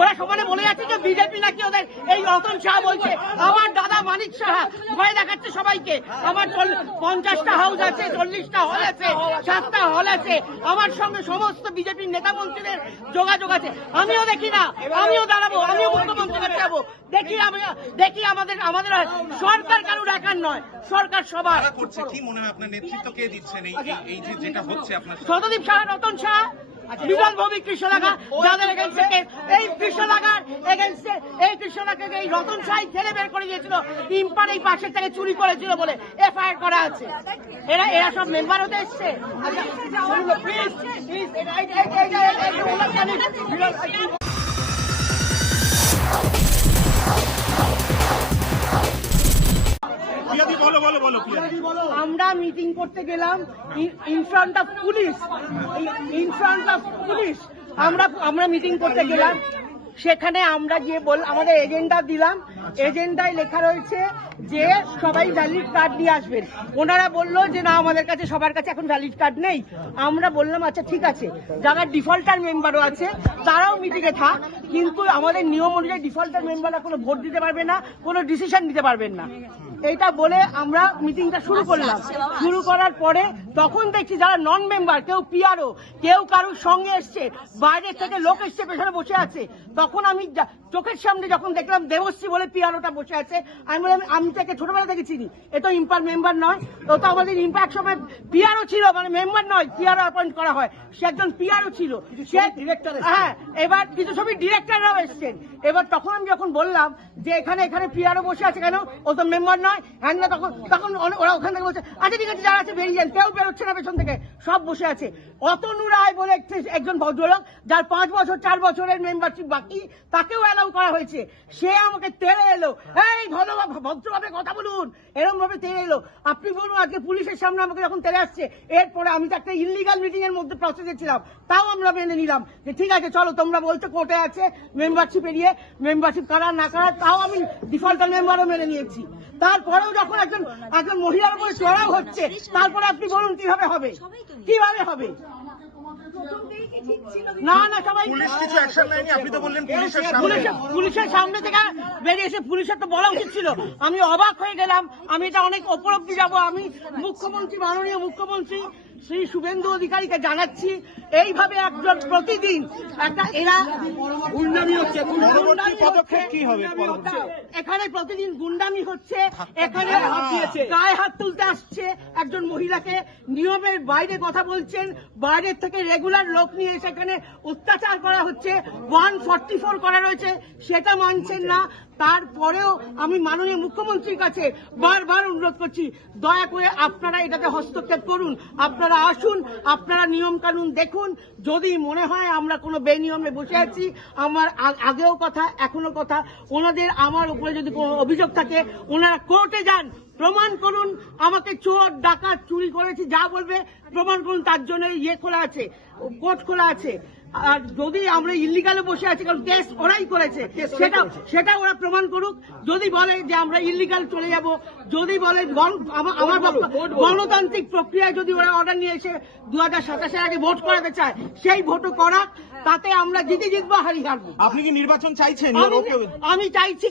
ওরা সমানে বলে যাচ্ছে যে বিজেপি নাকি ওদের এই রতন শাহ বলছে। আমার দাদা মানিক সাহা ভয় দেখাচ্ছে সবাইকে। আমার 50টা হাউস আছে, 40টা হল আছে, 7টা হল আছে। আমার সঙ্গে সমস্ত বিজেপির নেতা মন্ত্রীদের যোগাযোগ আছে। আমিও দেখি না, আমিও দাঁড়াবো, আমিও মুখ্যমন্ত্রীর কাছে যাবো। দেখি আমাদের সরকার কারোর একার নয়, সরকার সবার। কি মনে হয় আপনার নেতৃত্ব কে দিচ্ছেন এই যে যেটা হচ্ছে আপনার? শতদীপ সাহা, রতন শাহ, বিজন ভৌমিক, কৃষ্ণলাগা, যাদের এগেন্সে এই কৃষ্ণলাগার এগেন্সে এই কৃষ্ণলাগাকে এই রতন শাহ ঠেলে বের করে দিয়েছিল, ইম্পার এই পাশের থেকে চুরি করেছিল বলে এফআইআর করা আছে। এরা সব মেম্বার হতে এসছে। আমরা মিটিং করতে গেলাম ইন ফ্রন্ট অফ পুলিশ, আমরা মিটিং করতে গেলাম। সেখানে আমরা গিয়ে আমাদের এজেন্ডা দিলাম। এজেন্ডায় লেখা রয়েছে যে সবাই ভ্যালিড কার্ড নিয়ে আসবেন। ওনারা বললো যে না, আমাদের কাছে সবার কাছে এখন ভ্যালিড কার্ড নেই। আমরা বললাম আচ্ছা ঠিক আছে, যারা ডিফল্টার মেম্বারও আছে তারাও মিটিংয়ে থাক, কিন্তু আমাদের নিয়ম অনুযায়ী ডিফল্টার মেম্বাররা কোনো ভোট দিতে পারবে না, কোনো ডিসিশন নিতে পারবেন না। এইটা বলে আমরা মিটিংটা শুরু করলাম। শুরু করার পরে তখন দেখছি যারা নন মেম্বার, কেউ পিআরও, কেউ কারোর সঙ্গে এসছে, বাইরে থেকে লোক এসছে পেছনে বসে আছে। তখন আমি চোখের সামনে যখন দেখলাম দেবশ্রী বলে পিআরওটা বসে আছে, আমি বললাম আমি তাকে ছোটবেলা থেকে চিনি, এ তো ইম্পার মেম্বার নয়। ও তো আমাদের ইম্পার সময় পিআরও ছিল, মানে মেম্বার নয়, পিআরও অ্যাপয়েন্ট করা হয়। সে একজন পিআরও ছিল, সে ডিরেক্টর। হ্যাঁ, এবার কিছু ছবি ডিরেক্টররাও এসছেন। এবার তখন আমি যখন বললাম যে এখানে পিআরও বসে আছে কেন, ও তো মেম্বার নয়, হ্যাঁ না, তখন ওরা ওখান থেকে বলছে আচ্ছা ঠিক আছে, যারা আছে বেরিয়ে যান। কেউ বেরোচ্ছে না পেছন থেকে, সব বসে আছে। অতনু রায় বলে একজন ভদ্রলোক, যার 5 বছর 4 বছরের মেম্বারশিপ বাকি, তাকেও অ্যালাউ করা হয়েছে। সে আমাকে তেড়ে এলো, এই ভদ্রভাবে কথা বলুন, এরকম ভাবে তেড়ে এলো। আপনি বলুন আজকে পুলিশের সামনে আমাকে যখন তেড়ে আসছে, এরপরে আমি তো একটা ইলিগাল মিটিং এর মধ্যে প্রসেসে ছিলাম, তাও আমরা মেনে নিলাম যে ঠিক আছে চলো, তোমরা বলতে কোর্টে আছে মেম্বারশিপ এরিয়ে, মেম্বারশিপ কারা না কারা, তাও আমি ডিফল্টার মেম্বারও মেনে নিয়েছি। তারপরেও যখন একজন মহিলার উপরে চড়াও হচ্ছে, তারপরে আপনি বলুন কিভাবে হবে? না না, সবাই পুলিশের সামনে থেকে বেরিয়েছে। পুলিশের তো বলা উচিত ছিল। আমি অবাক হয়ে গেলাম, আমি এটা অনেক ওপর অব্দি যাবো। আমি মুখ্যমন্ত্রী, মাননীয় মুখ্যমন্ত্রী শ্রী শুভেন্দু অধিকারীকে জানাচ্ছি, এইভাবে একজন প্রতিদিন একটা এরা এখানে প্রতিদিন গুন্ডামি হচ্ছে, এখানে গায়ে হাত তুলতে আসছে একজন মহিলাকে, নিয়মের বাইরে কথা বলছেন, বাইরের থেকে রেগুলার লোক নিয়ে সেখানে অত্যাচার করা হচ্ছে, 144 করা রয়েছে, সেটা মানছেন না। তারপরেও আমি মাননীয় মুখ্যমন্ত্রীর কাছে বারবার অনুরোধ করছি, দয়া করে আপনারা এটাতে হস্তক্ষেপ করুন, আপনারা আসুন, আপনারা নিয়ম কানুন দেখুন। যদি মনে হয় আমরা কোনো বেনিয়মে বসে আছি, আমার আগেও কথা এখনো কথা, ওনাদের আমার উপরে যদি কোনো অভিযোগ থাকে ওনারা কোর্টে যান, প্রমাণ করুন আমাকে চোর ডাকাত চুরি করেছি, যা বলবে প্রমাণ করুন। তার জন্য খোলা আছে, কোর্ট খোলা আছে। আর যদি আমরা ইল্লিগালে বসে আছি, কারণ কেস ওরাই করেছে, সেটা ওরা প্রমাণ করুক। যদি বলে যে আমরা ইল্লিগাল চলে যাব, যদি বলে আমার গণতান্ত্রিক প্রক্রিয়ায় যদি ওরা অর্ডার নিয়ে এসে 2027-এর আগে ভোট করাতে চায়, সেই ভোটও করাক, তাতে আমরা জিতবো, হারবো। আপনি কি নির্বাচন চাইছেন? আমি চাইছি,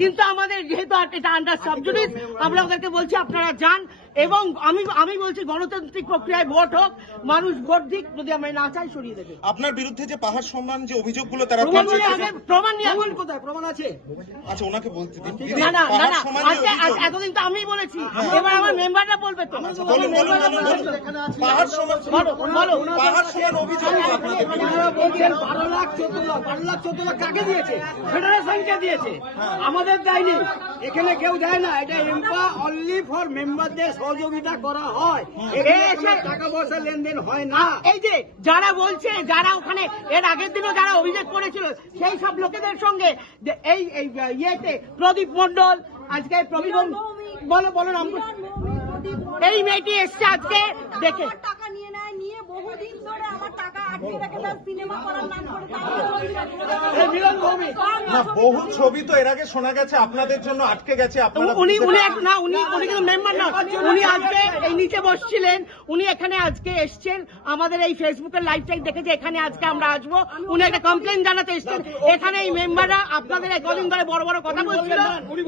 কিন্তু আমাদের যেহেতু এটা আন্ডার সাবজুডিস, আমরা ওদেরকে বলছি আপনারা যান। এবং আমি বলছি গণতান্ত্রিক প্রক্রিয়ায় ভোট হোক, মানুষ ভোট দিক, যদি আমরা না চাই সরিয়ে দেবে। আপনার বিরুদ্ধে যে পাহাড় সম্মান যে অভিযোগগুলো তারা প্রমাণ নিয়ে কোথায় প্রমাণ আছে? আচ্ছা, ওনাকে বলতে দিন। না, এতদিন তো আমি বলেছি, এবার আমার মেম্বাররা বলবে তো। পাহাড় সমান অভিযোগ 12 লাখ কাকে দিয়েছে? ফেডারেশনকে দিয়েছে, আমাদের দেয়নি। এখানে কেউ দেয় না, এটা এম্পা অনলি ফর মেম্বারদের সহযোগিতা করা হয়, টাকা পয়সা লেনদেন হয় না। এই যে যারা বলছে, যারা ওখানে এর আগের দিনও যারা অভিযোগ করেছিল, সেই সব লোকেদের সঙ্গে এই ইয়েতে প্রদীপ মন্ডল, আজকে প্রবীণ, বলো নাম, এই মেয়েটি এসছে আজকে দেখে টাকা নিয়ে বহুদিন ধরে আমার টাকা আটকে রেখে সিনেমা করার নাম করে এই মিলন ভৌমিক না, বহু ছবি তো এর আগে শোনা গেছে আপনাদের জন্য আটকে গেছে, আপনারা উনি কিন্তু মেম্বার না, উনি আজকে এই নিচে বসছিলেন, উনি এখানে আজকে এসছেন আমাদের এই ফেসবুকের লাইভটাই দেখেছে এখানে আজকে আমরা আসবো, উনি একটা কমপ্লেন জানাতে এসছেন এখানে। এই মেম্বাররা আপনাদের কদিন ধরে বড় বড় কথা বলছিল,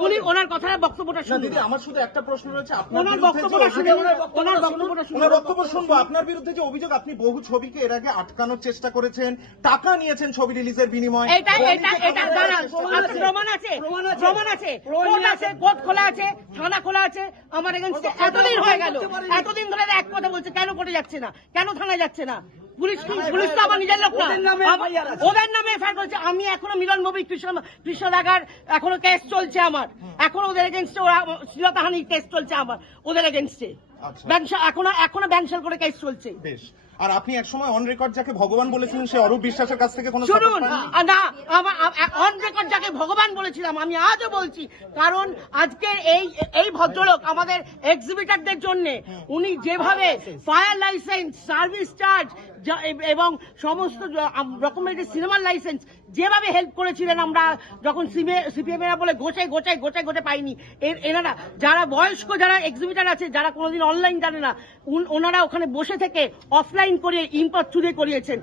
উনি ওনার কথাটা বক্তব্যটা না শুনুন। দিদি, আমার শুধু একটা প্রশ্ন রয়েছে, আপনার ওনার বিরুদ্ধে যে বক্তব্যটা শুনে অভিযোগ- ওনার বক্তব্যটা শুনে ওনার বক্তব্য শুনবো। আপনার বিরুদ্ধে যে অভিযোগ, আপনি বহু ছবিকে এর আগে আটকানোর চেষ্টা করেছেন, টাকা নিয়েছেন ছবি রিলিজের বিনিময়ে। এটা দাঁড়ান, আপনার প্রমাণ আছে, প্রমাণ আছে, কোর্ট আছে, কোর্ট খোলা আছে, থানা খোলা আছে, আমার এগেইনস্টে এতদিন হয়ে গেল, এতদিন ধরে এক কথা বলছে, কেন কোর্টে যাচ্ছে না, কেন থানায় যাচ্ছে না? পুলিশ তো আমার নিজের লোক না, ওদের নামে এফআইআর করেছে। আমি এখনো মিলন ভৌমিক, কৃষ্ণ দাগার এখনো কেস চলছে আমার, এখনো ওদের এগেইনস্টে শ্লীলতাহানির কেস চলছে আমার, ওদের এগেইনস্টে এখনো ব্যাংশাল করে কেস চলছে। বেশ। আর আপনি একসময় অন রেকর্ড যাকে ভগবান বলেছিলেন, সে অরূপ বিশ্বাসের কাছ থেকে কোনো শুনুন support পাননি? না, আমার অন রেকর্ড যাকে ভগবান বলেছিলাম আমি আজও বলছি, কারণ আজকে এই ভদ্রলোক আমাদের এক্সিবিটারদের জন্য উনি যেভাবে ফায়ার লাইসেন্স, সার্ভিস চার্জ এবং সমস্ত রকমের সিনেমার লাইসেন্স যেভাবে হেল্প করেছিলেন, আমরা যখন সিপিএম এরা বলে গোছায় পাইনি, এনারা যারা বয়স্ক যারা এক্সিবিটার আছে, যারা কোনোদিন অনলাইন জানে না, ওনারা ওখানে বসে থেকে অফলাইন করে ইম্পোর্ট চুরি করিয়েছেন।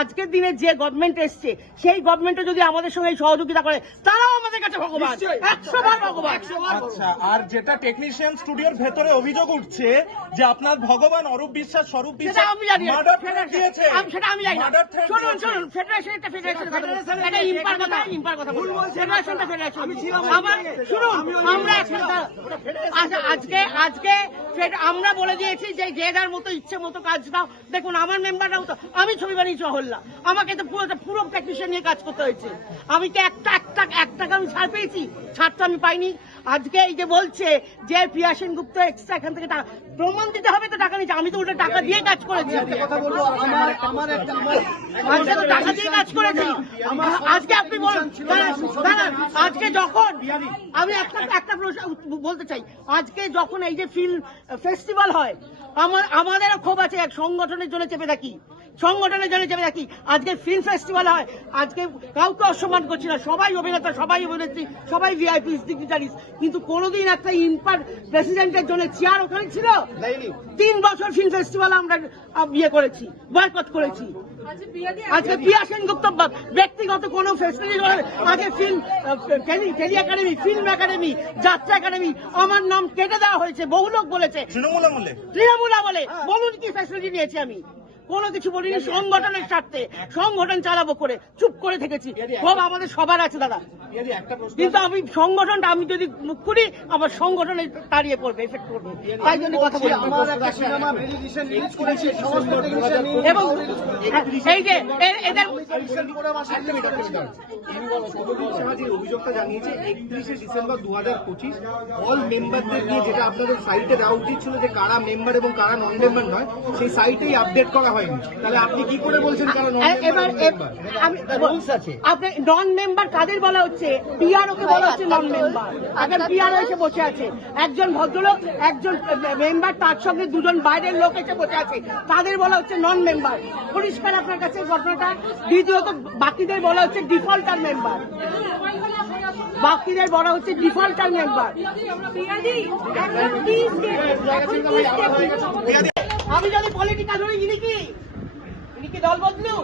আজকের দিনে যে গভর্নমেন্ট এসছে, সেই গভর্নমেন্টও যদি আমাদের সঙ্গে সহযোগিতা করে, তারাও আমাদের কাছে ভগবান, 100 বার ভগবান। আচ্ছা, আর যেটা টেকনিশিয়ান স্টুডিওর ভেতরে অভিযোগ উঠছে যে আপনার ভগবান অরূপ বিশ্বাস, স্বরূপ সেটা বিশ্বাস আমি জানি না, মার্ডার থ্রেট দিয়েছে। সেটা আমি জানি না। Murder threat শুনুন দিয়েছে। ফেডারেশন একটা ফেডারেশন এটা ইম্পার কথা বলুন, ফেডারেশনটা ফেডারেশন। আমার শুনুন, আমরা আজকে আমরা বলে দিয়েছি যে যে যার মতো ইচ্ছে মতো কাজ দাও। দেখুন আমার মেম্বাররাও তো, আমি ছবি বানিয়েছি অহল্যা, আমাকে তো পুরো টেকনিশিয়ান নিয়ে কাজ করতে হয়েছে। আমি কি এক টাকা আমি ছাড় পেয়েছি? ছাড় তো আমি পাইনি। আজকে এই যে বলছে যে প্রিয়া সেনগুপ্ত এক্সট্রা এখান থেকে প্রমাণ দিতে হবে, তো টাকা নিচ্ছে, আমি তো ওটা টাকা দিয়ে কাজ করেছি, আজকে তো টাকা দিয়ে কাজ করেছি। আজকে আপনি বলুন, দাঁড়ান, আজকে যখন আমি একটা প্রশ্ন বলতে চাই, আজকে যখন এই যে ফিল্ম ফেস্টিভ্যাল হয়, আমাদেরও ক্ষোভ আছে, এক সংগঠনের জন্য চেপে থাকি, আজকে ফিল্ম ফেস্টিভ্যাল হয়, আজকে কাউকে অসম্মান করছি না, সবাই অভিনেতা, সবাই অভিনেত্রী, সবাই ভিআইপি ডিগনিটারিজ, কিন্তু কোনোদিন একটা ইম্পার প্রেসিডেন্টের জন্য চেয়ার ওখানে ছিল? 3 বছর ফিল্ম ফেস্টিভ্যাল আমরা বিয়ে করেছি, বয়কট করেছি। আজকে প্রিয়া সেনগুপ্ত ব্যক্তিগত কোনো ফেসিলিটি, আজকে টেলি একাডেমি, ফিল্ম একাডেমি, যাত্রা একাডেমি, আমার নাম কেটে দেওয়া হয়েছে, বহু লোক বলেছে তৃণমূল বলে, বলুন কি ফ্যাসিলিটি নিয়েছি আমি? কোনো কিছু বলিনি, সংগঠনের স্বার্থে সংগঠন চালাবো করে চুপ করে থেকেছি। সব আমাদের সবার আছে দাদা, কিন্তু আমি সংগঠনটা আমি যদি মুখ করি আমার সংগঠনে দাঁড়িয়ে পড়বে, এফেক্ট করবে, তাই জন্য কথা বলি। এবং এই যে এদের অভিযোগটা জানিয়েছে 31শে ডিসেম্বর 2025 অল মেম্বারদের নিয়ে, যেটা আপনাদের সাইটে দেওয়া উচিত ছিল যে কারা মেম্বার এবং কারা নন মেম্বার নয়, সেই সাইটেই আপডেট করা হয়নি। তাহলে আপনি কি করে বলছেন কারা নন এবার আমি আপনি নন মেম্বার কাদের বলা হচ্ছে? পিআরওকে বলা হচ্ছে নন মেম্বার। এখন পিআরও এসে বসে আছে, একজন ভদ্রলোক, একজন মেম্বার, তার সঙ্গে 2জন বাইরের লোক এসে বসে আছে, তাদের বলা হচ্ছে নন মেম্বার। পরিষ্কার আপনার কাছে ঘটনাটা। দ্বিতীয়ত বাকিদের বলা হচ্ছে ডিফল্টার মেম্বার, আমি যদি পলিটিক্যাল হই, ইনি কি দল বদলু?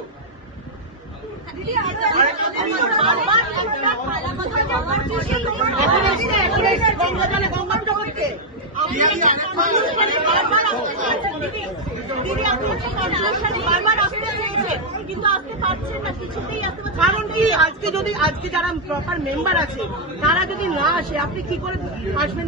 কারণ কি আজকে যারা প্রপার মেম্বার আছে তারা যদি না আসে, আপনি কি করে আসবেন?